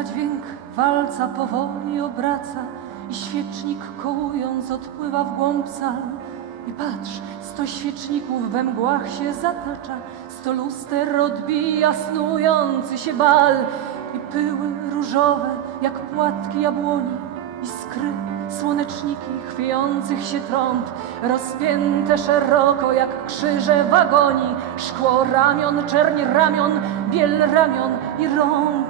Dźwięk walca powoli obraca i świecznik kołując odpływa w głąb sal. I patrz, sto świeczników we mgłach się zatacza, sto luster odbija snujący się bal i pyły różowe jak płatki jabłoni, iskry, słoneczniki chwiejących się trąb, rozpięte szeroko jak krzyże wagoni, szkło ramion, czerń ramion, biel ramion i rąk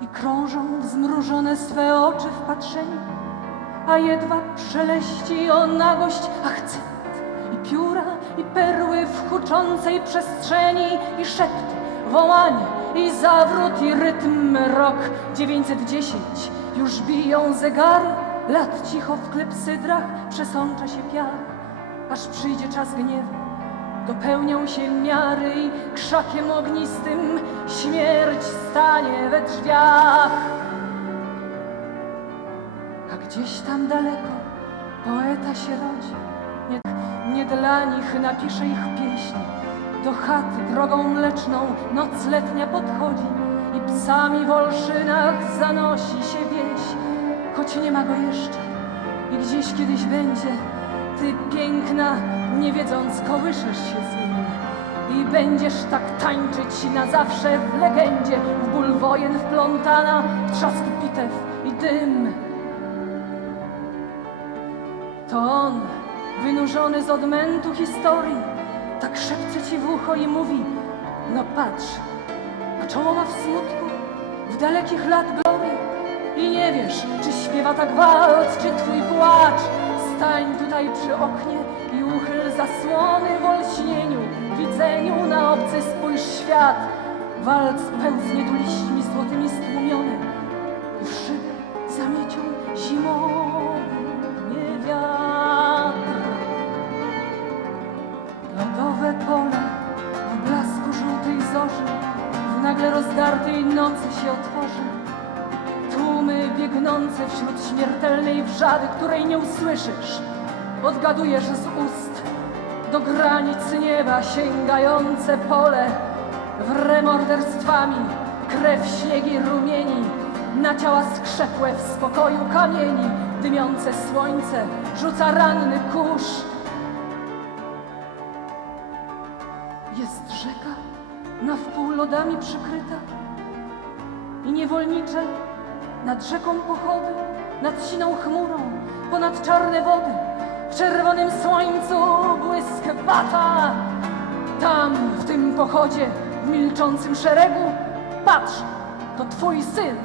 i krążą w zmrużone swe oczy wpatrzeni, a jedwab szeleści o nagość akcent i pióra i perły w huczącej przestrzeni i szept, wołanie i zawrót i rytm rok 910 już biją zegary, lat cicho w klepsydrach przesącza się piach, aż przyjdzie czas gniewu dopełnią się miary i krzakiem ognistym śmierć stanie we drzwiach. A gdzieś tam daleko poeta się rodzi, nie, nie dla nich napisze ich pieśni. Do chaty drogą mleczną noc letnia podchodzi i psami w olszynach zanosi się wieś, choć nie ma go jeszcze i gdzieś kiedyś będzie. Ty piękna, nie wiedząc, kołyszesz się z nim i będziesz tak tańczyć na zawsze w legendzie, w ból wojen wplątana, w trzask bitew i dym. To on, wynurzony z odmętu historii, tak szepce ci w ucho i mówi, no patrz, a czoło ma w smutku, w dalekich lat glorii. I nie wiesz, czy śpiewa tak walc, czy twój płacz. Stań tutaj przy oknie i uchyl zasłony w olśnieniu, widzeniu na obcy spójrz świat. Walc pełznie tu liśćmi złotymi stłumiony i w szybę zamiecią zimowy wiatr. Lodowe pole w blasku żółtej zorzy w nagle rozdartej nocy się otworzy. Tłumy biegnące wśród śmiertelnej wrzady, której nie usłyszysz. Odgadujesz z ust do granic nieba sięgające pole. Wre morderstwami, krew śniegi rumieni, na ciała skrzepłe w spokoju kamieni, dymiące słońce rzuca ranny kurz. Jest rzeka na wpół lodami przykryta i niewolnicze nad rzeką pochody, nad siną chmurą, ponad czarne wody, w czerwonym słońcu błysk bata. Tam, w tym pochodzie, w milczącym szeregu, patrz, to twój syn,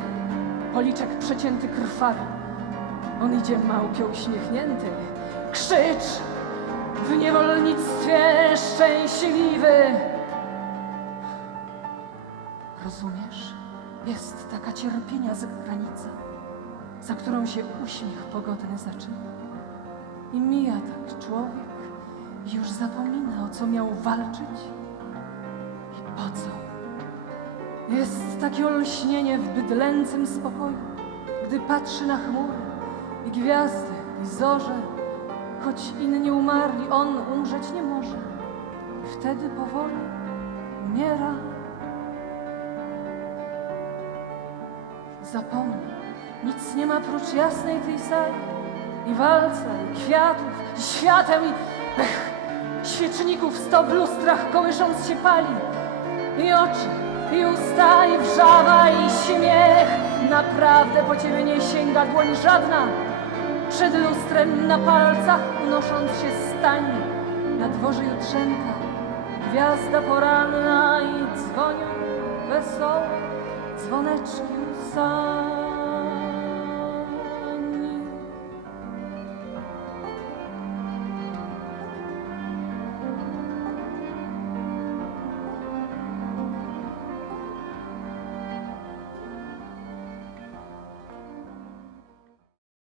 policzek przecięty krwawi. On idzie małpio uśmiechnięty, krzycz, w niewolnictwie szczęśliwy. Rozumiesz? Jest taka cierpienia z granica, za którą się uśmiech pogodny zaczyna. I mija tak człowiek już zapomina, o co miał walczyć i po co. Jest takie olśnienie w bydlęcym spokoju, gdy patrzy na chmury i gwiazdy i zorze, choć inni umarli, on umrzeć nie może. Wtedy powoli Zapomnij, nic nie ma prócz jasnej tej sali i walca, i kwiatów, i świateł, i ech, świeczników sto w lustrach kołysząc się pali. I oczy, i usta, i wrzawa, i śmiech. Naprawdę po ciebie nie sięga dłoń żadna. Przed lustrem na palcach unosząc się stań. Na dworze jutrzenka, gwiazda poranna dzwoneczkiem sam.